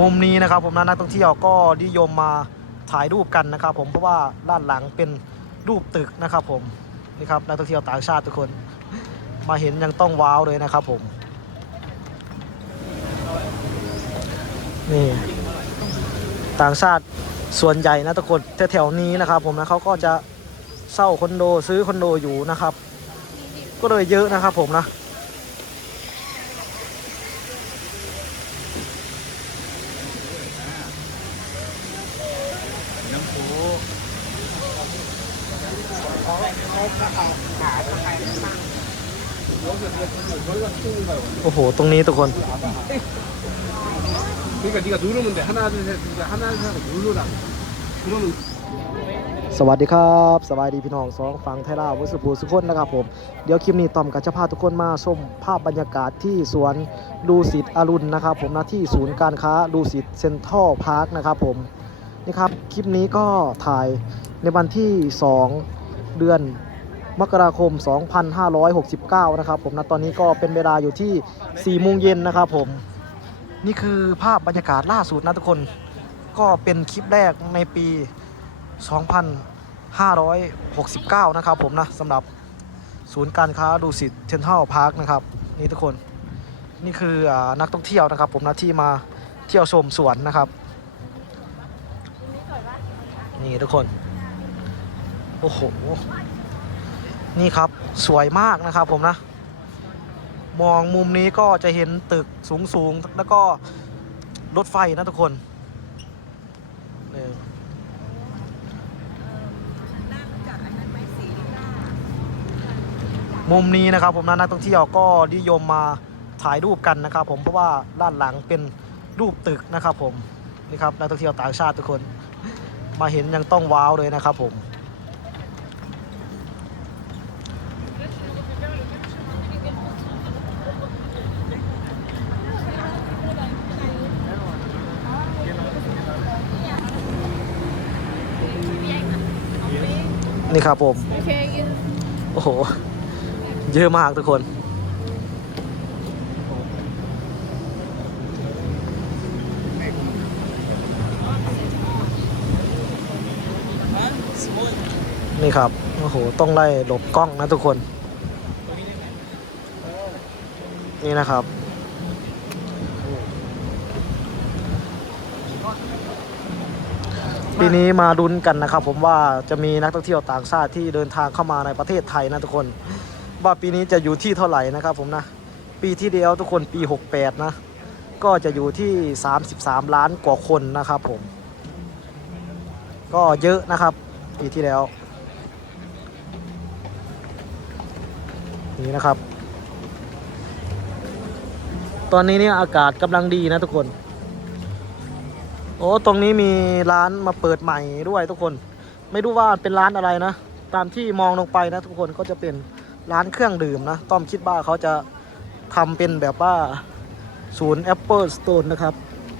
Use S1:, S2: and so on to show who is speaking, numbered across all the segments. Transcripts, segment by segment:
S1: มุมนี้นะครับผมนะนักท่องเที่ยวก็นิยมมาถ่ายรูปกันนะครับ ผมเพราะว่าด้านหลังเป็นรูปตึกนะครับ ผมนี่ครับนักท่องเที่ยวต่างชาติทุกคน มาเห็นยังต้องว้าวเลยนะครับ ผมนี่ต่างชาติส่วนใหญ่นะทุกคนแถวๆนี้นะครับ ผมนะเขาก็จะเช่าคอนโดซื้อคอนโดอยู่นะครับ ก็เลยเยอะนะครับ ผมนะ โอ้โห ตรงนี้ทุกคน สวัสดีครับสบายดีพี่น้องสองฝั่งไทยลาววสุภูสุขคนนะครับผม เดี๋ยวคลิปนี้ต้อมกับจะพาทุกคนมาชมภาพบรรยากาศที่สวนดูสิตอรุณนะครับผมนะที่ศูนย์การค้าดูสิตเซ็นทรัลพาร์คนะครับผมนี่ครับ คลิปนี้ก็ถ่ายในวันที่ 2 เดือน มกราคม 2569 นะครับผมนะตอนนี้ก็เป็นเวลาอยู่ที่4โมงเย็นนะครับผม นี่คือภาพบรรยากาศล่าสุดนะทุกคน ก็เป็นคลิปแรกในปี 2569 นะครับผมนะสำหรับศูนย์การค้าดูสิตเทนทัลพาร์คนะครับนี่ทุกคนนี่คืออนักท่องเที่ยวนะครับ ผมนะที่มาเที่ยวชมสวนนะครับ นี่ทุกคน โอ้โห นี่ครับสวยมากนะครับผมนะ มองมุมนี้ก็จะเห็นตึกสูงๆแล้วก็รถไฟนะทุกคนนี่มุมนี้นะครับผมนะนักท่องเที่ยวก็นิยมมาถ่ายรูปกันนะครับ ผมเพราะว่าด้านหลังเป็นรูปตึกนะครับ ผมนี่ครับนักท่องเที่ยวต่างชาติทุกคน มาเห็นยังต้องว้าวเลยนะครับผม นี่ครับผม โอ้โห เยอะมากทุกคน นี่ครับ โอ้โห ต้องไล่หลบกล้องนะทุกคน นี่นะครับ ปีนี้มาดุนกันนะครับ ผมว่าจะมีนักท่องเที่ยวต่างชาติที่เดินทางเข้ามาในประเทศไทยนะทุกคน ว่าปีนี้จะอยู่ที่เท่าไหร่นะครับผมนะ ปีที่เดียวทุกคนปี 68 นะ ก็จะอยู่ที่ 33 ล้านกว่าคนนะครับผม ก็เยอะนะครับ ปีที่แล้วนี่นะครับ ตอนนี้เนี่ยอากาศกำลังดีนะทุกคน โอ้ตรงนี้มีร้านมาเปิดใหม่ด้วยทุกคน ไม่รู้ว่าเป็นร้านอะไรนะ ตามที่มองลงไปนะ ทุกคนก็จะเป็นร้านเครื่องดื่มนะ ต้อมคิดว่าเขาจะทำเป็นแบบว่าศูนย์ Apple Store นะครับ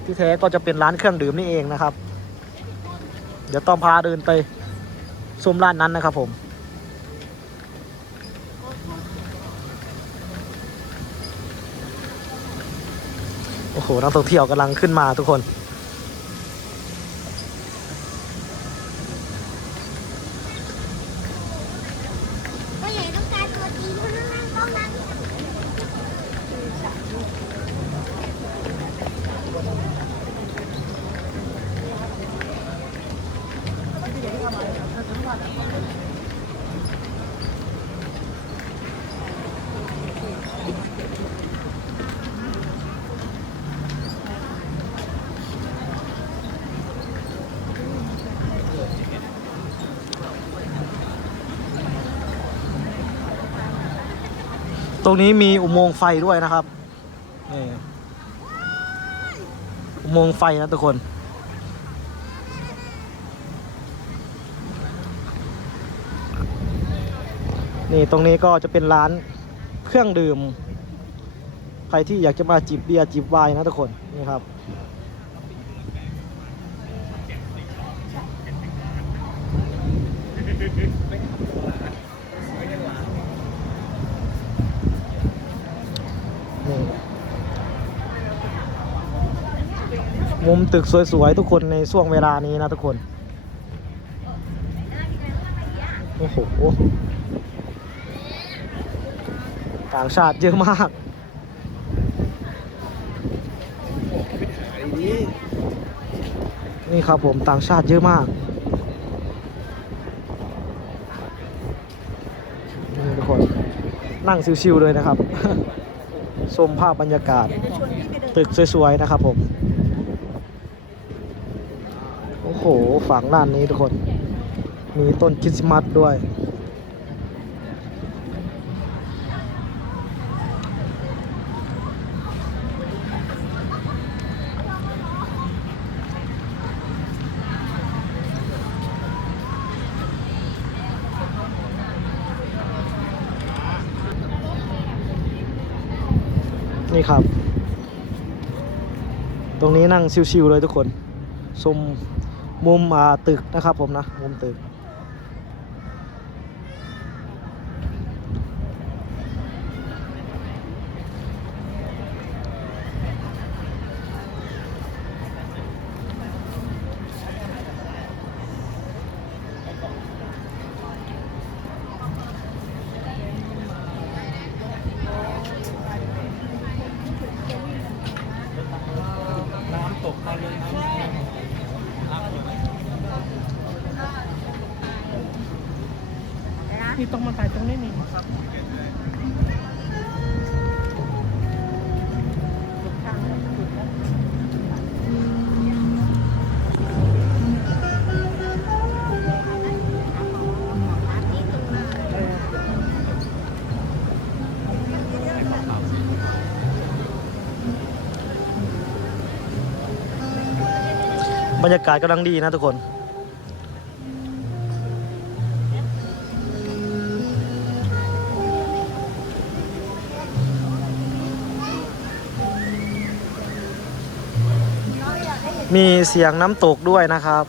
S1: ที่แท้ก็จะเป็นร้านเครื่องดื่มนี่เองนะครับ เดี๋ยวต้อมพาเดินไปชมร้านนั้นนะครับผมโอ้โหนักท่องเที่ยวกำลังขึ้นมาทุกคน
S2: ก็ใหญ่ต้องการตัวจริงเท่านั้นนะต้องนั้น
S1: ตรงนี้มีอุโมงค์ไฟด้วยนะครับนี่อุโมงค์ไฟนะทุกคน นี่ตรงนี้ก็จะเป็นร้านเครื่องดื่ม ใครที่อยากจะมาจิบเบียร์จิบไวน์นะทุกคนนี่ครับมุมตึกสวยๆทุกคนในช่วงเวลานี้นะทุกคน โอ้โห ต่างชาติเยอะมากนี่ครับผมต่างชาติเยอะมากนี่ทุกคนนั่งชิวๆเลยนะครับชมภาพบรรยากาศ ตึกสวยๆนะครับผม โอ้โห ฝั่งด้านนี้ทุกคน มีต้นคริสต์มาสด้วย นี่ครับ ตรงนี้นั่งชิวๆเลยทุกคนชมมุมตึกนะครับผมนะ มุมตึก
S3: น้ำตกมาเลยน้ำ
S4: นี่ต้องมาถ่ายตรงนี้นี่
S1: บรรยากาศกำลังดีนะทุกคน มีเสียงน้ำตกด้วยนะครับ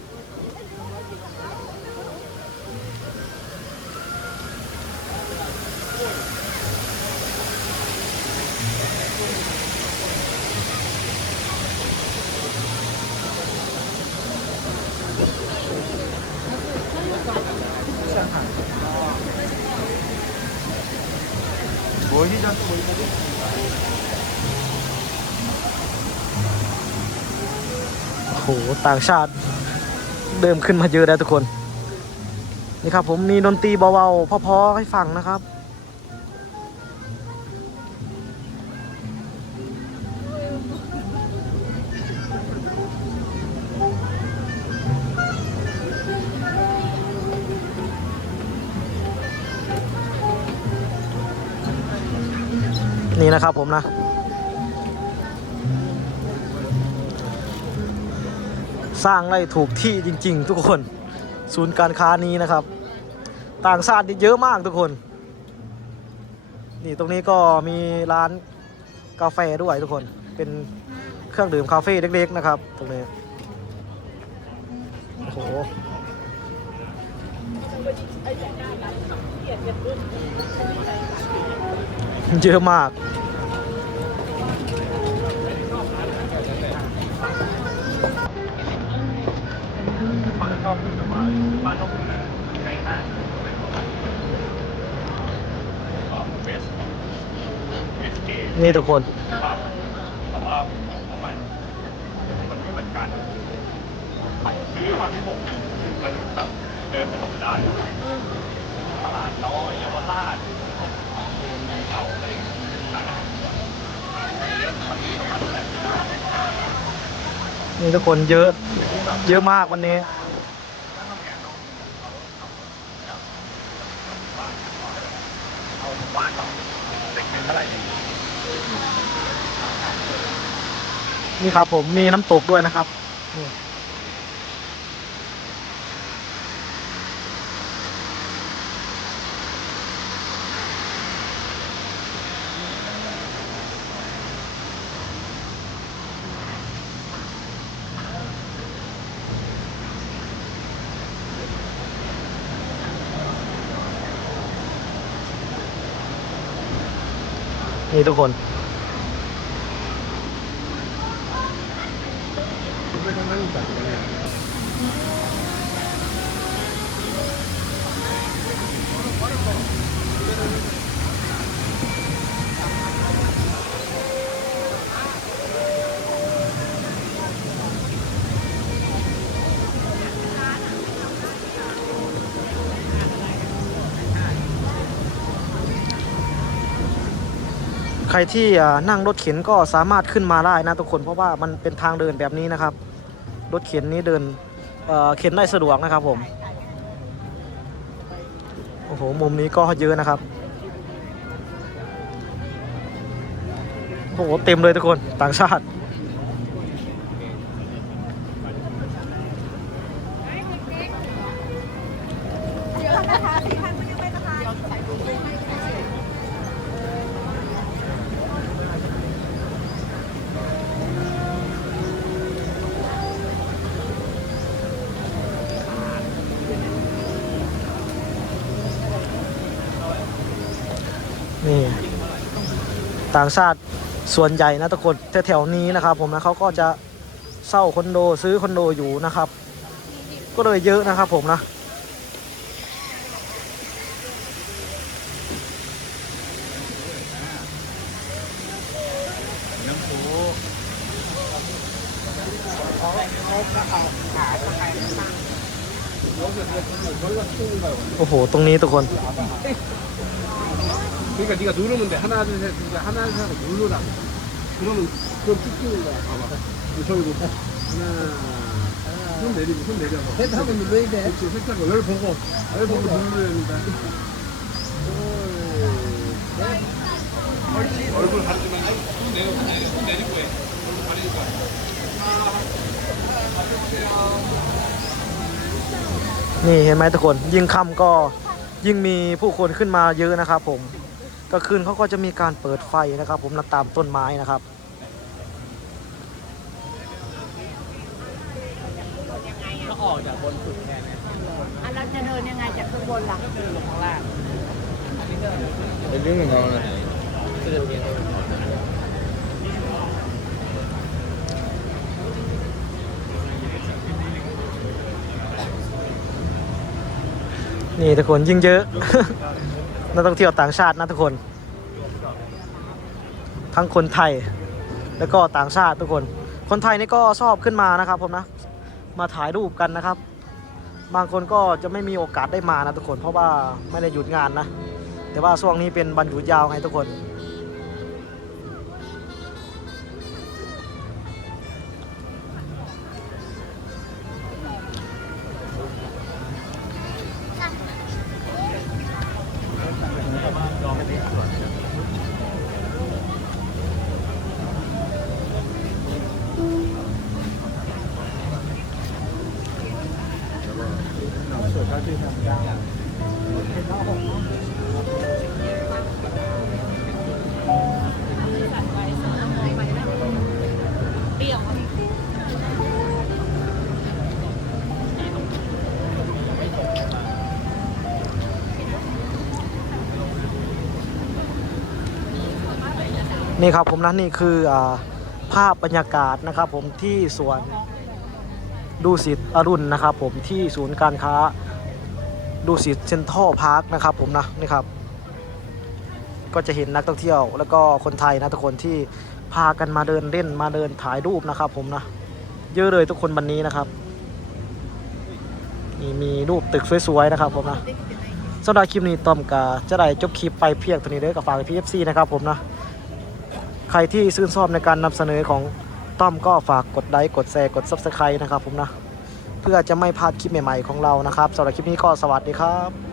S3: โอ้ย
S1: ที่จะ หต่างชาติเดิมขึ้นมาเยอะแล้วทุกคน นี่ครับผมมีดนตรีเบาๆพอๆให้ฟังนะครับ นี่นะครับผมนะ สร้างได้ถูกที่จริง ๆ ทุกคน ศูนย์การค้านี้นะครับ ต่างชาตินี่เยอะมากทุกคน นี่ตรงนี้ก็มีร้านกาแฟด้วยทุกคนเป็นเครื่องดื่มคาเฟ่เล็กๆนะครับ ตรงนี้โอ้โหเยอะมาก นี่ทุกคน นี่ทุกคนเยอะ เยอะมากวันนี้ นี่ครับผมมีน้ำตกด้วยนะครับ นี่ทุกคน
S3: ไใค
S1: รที่นั่งรถเข็นก็สามารถขึ้นมาได้นะทุกคนเพราะว่ามันเป็นทางเดินแบบนี้นะครับ รถเข็นนี้เดินเเข็นได้สะดวกนะครับผมโอ้โหมุมนี้ก็เยอะนะครับโอ้โหเต็มเลยทุกคนต่างชาติ ต่างชาติส่วนใหญ่นะทุกคนแถวๆนี้นะครับ ผมนะเขาก็จะเช่าคอนโดซื้อคอนโดอยู่นะครับ ก็เลยเยอะนะครับผมนะโอ้โห ตรงนี้ทุกคน
S3: 그러니까 네가 누르면 돼. 하나, 둘, 셋. 그러니까 하나, 둘, 셋 하고 누르라. 그러면 그걸 쭉 끼는 거야. 봐봐. 저기도 하나. 손 내리고, 손 내려서.
S5: 셋 하면 눌러야 돼.
S3: 그렇지. 살짝 열 보고, 열 보고 눌러야 된다. 얼굴 가리지만 손 내려, 손 내려, 손 내리고 해. 얼굴 가리니까.
S1: นี่เห็นไหมทุกคน ยิ่งค่ำก็ยิ่งมีผู้คนขึ้นมาเยอะนะครับผม กลางคืนเขาก็จะมีการเปิดไฟนะครับ ผมตามต้นไม้นะครับ ก็
S4: อ
S3: อกจากบนสุดแทนเนี่ยอะ
S4: เราจะเดินยังไงจากข้างบนล่ะ
S3: ก็คือลงข้างล่างอั
S1: น
S3: นี้เดินเป็นเรื่องของเราเลย
S1: นี่ทุกคนยิ่งเยอะ นักท่องเที่ยวต่างชาตินะทุกคน ทั้งคนไทยแล้วก็ต่างชาติทุกคน คนไทยนี่ก็ชอบขึ้นมานะครับผมนะ มาถ่ายรูปกันนะครับ บางคนก็จะไม่มีโอกาสได้มานะทุกคน เพราะว่าไม่ได้หยุดงานนะ แต่ว่าช่วงนี้เป็นวันหยุดยาวไงทุกคน นี่ครับผมนะนี่คืออภาพบรรยากาศนะครับผมที่สวนดูสิตอรุณนะครับผมที่ศูนย์การค้าดูสิตเซ็นทรัลพาร์คนะครับผมนะนี่ครับ ก็จะเห็นนักท่องเที่ยว แล้วก็คนไทยนะทุกคนที่พากันมาเดินเล่นมาเดินถ่ายรูปนะครับผมนะเยอะเลยทุกคนวันนี้นะครับนี่มีรูปตึกสวยๆนะครับผมนะสำหรับคลิปนี้ต้อมกาจะได้จบคลิปไปเพียงเท่านี้เด้อกับฝากพีเอฟซีนะครับผมนะ ใครที่ชื่นชอบในการนำเสนอของต้อมก็ฝากกดไลค์กดแชร์กดซับสไครต์นะครับผมนะ เพื่อจะไม่พลาดคลิปใหม่ๆของเรานะครับสำหรับคลิปนี้ก็สวัสดีครับ